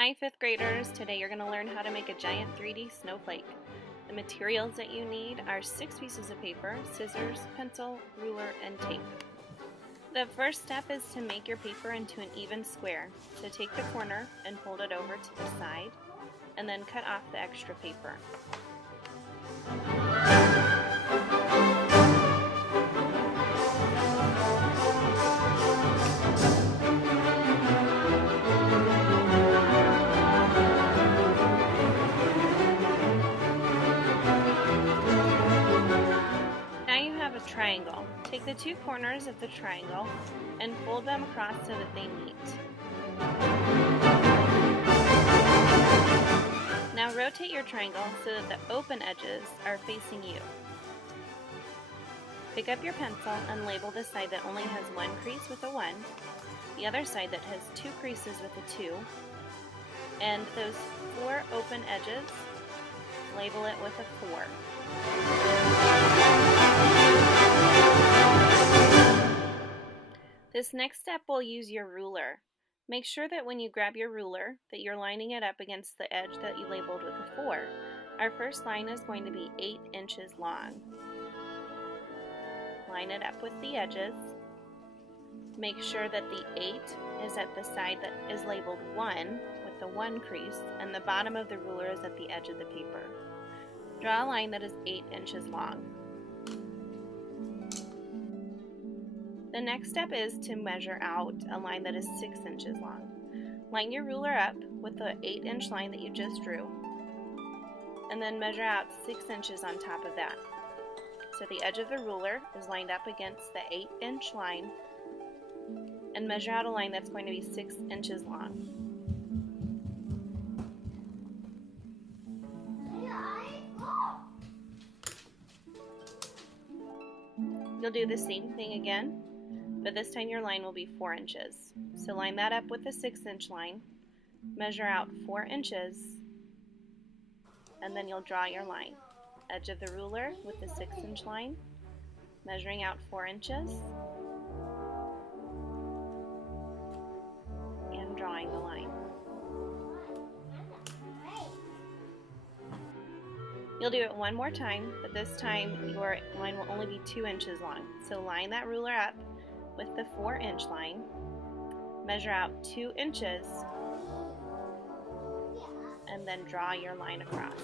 Hi 5th graders, today you're going to learn how to make a giant 3D snowflake. The materials that you need are 6 pieces of paper, scissors, pencil, ruler, and tape. The first step is to make your paper into an even square. So take the corner and fold it over to the side, and then cut off the extra paper. Triangle. Take the two corners of the triangle and fold them across so that they meet. Now rotate your triangle so that the open edges are facing you. Pick up your pencil and label the side that only has one crease with a 1, the other side that has 2 creases with a 2, and those 4 open edges, label it with a 4. This next step will use your ruler. Make sure that when you grab your ruler that you're lining it up against the edge that you labeled with a 4. Our first line is going to be 8 inches long. Line it up with the edges. Make sure that the 8 is at the side that is labeled 1 with the 1 crease, and the bottom of the ruler is at the edge of the paper. Draw a line that is 8 inches long. The next step is to measure out a line that is 6 inches long. Line your ruler up with the 8-inch line that you just drew, and then measure out 6 inches on top of that. So the edge of the ruler is lined up against the 8-inch line, and measure out a line that's going to be 6 inches long. You'll do the same thing again, but this time your line will be 4 inches. So line that up with the 6-inch line, measure out 4 inches, and then you'll draw your line. Edge of the ruler with the 6-inch line, measuring out 4 inches, and drawing the line. You'll do it one more time, but this time your line will only be 2 inches long. So line that ruler up with the 4-inch line, measure out 2 inches, and then draw your line across.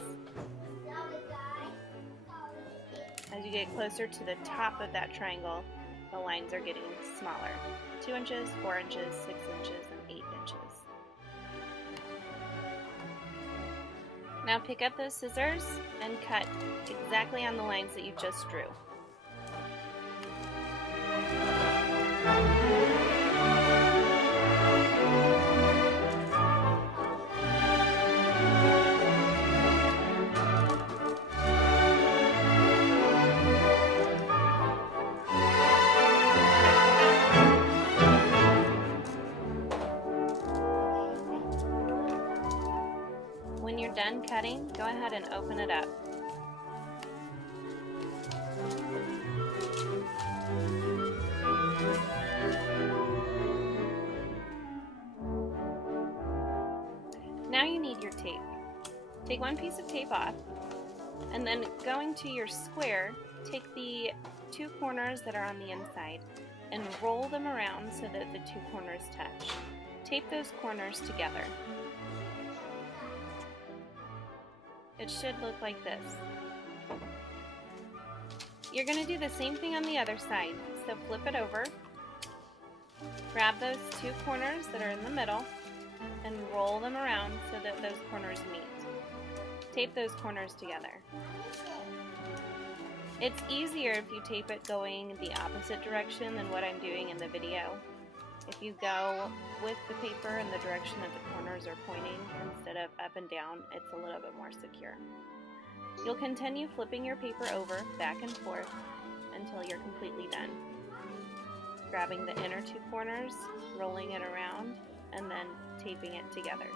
As you get closer to the top of that triangle, the lines are getting smaller. 2 inches, 4 inches, 6 inches, and 8 inches. Now pick up those scissors and cut exactly on the lines that you just drew. When you're done cutting, go ahead and open it up. Now you need your tape. Take one piece of tape off, and then going to your square, take the 2 corners that are on the inside and roll them around so that the 2 corners touch. Tape those corners together. It should look like this. You're going to do the same thing on the other side. So flip it over, grab those 2 corners that are in the middle, and roll them around so that those corners meet. Tape those corners together. It's easier if you tape it going the opposite direction than what I'm doing in the video. If you go with the paper in the direction that the corners are pointing instead of up and down, it's a little bit more secure. You'll continue flipping your paper over back and forth until you're completely done. Grabbing the inner 2 corners, rolling it around, and then taping it together.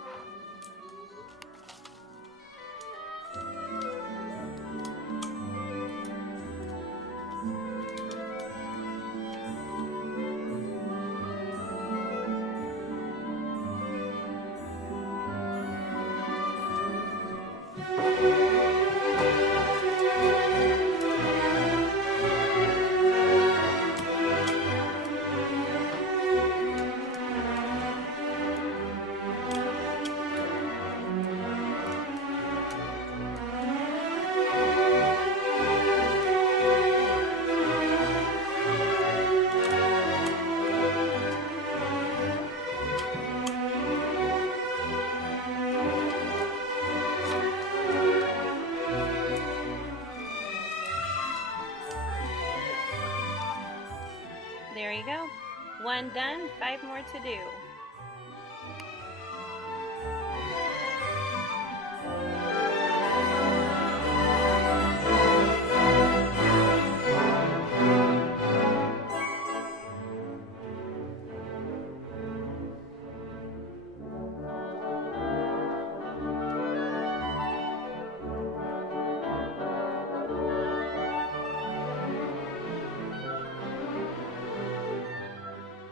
done, 5 more to do.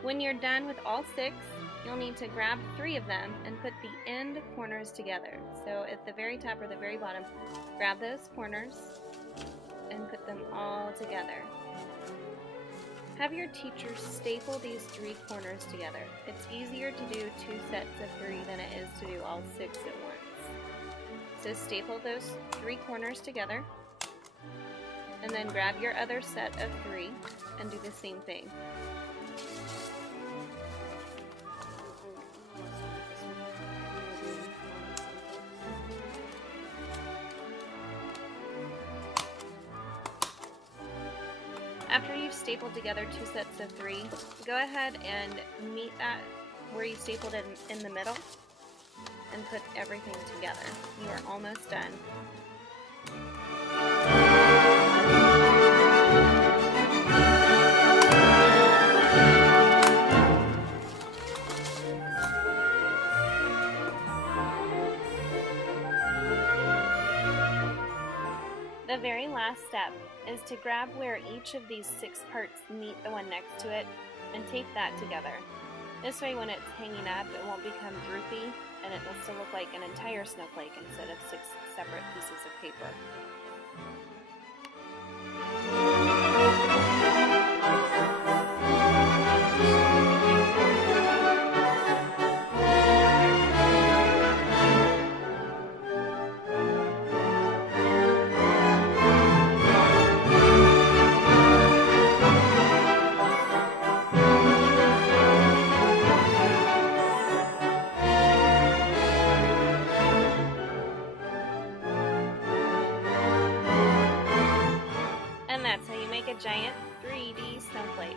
When you're done with all 6, you'll need to grab 3 of them and put the end corners together. So at the very top or the very bottom, grab those corners and put them all together. Have your teacher staple these 3 corners together. It's easier to do 2 sets of 3 than it is to do all 6 at once. So staple those 3 corners together, and then grab your other set of 3 and do the same thing. After you've stapled together 2 sets of 3, go ahead and meet that where you stapled it in the middle and put everything together. You are almost done. The very last step is to grab where each of these 6 parts meet the one next to it and tape that together. This way when it's hanging up, it won't become droopy and it will still look like an entire snowflake instead of 6 separate pieces of paper. And that's how you make a giant 3D snowflake.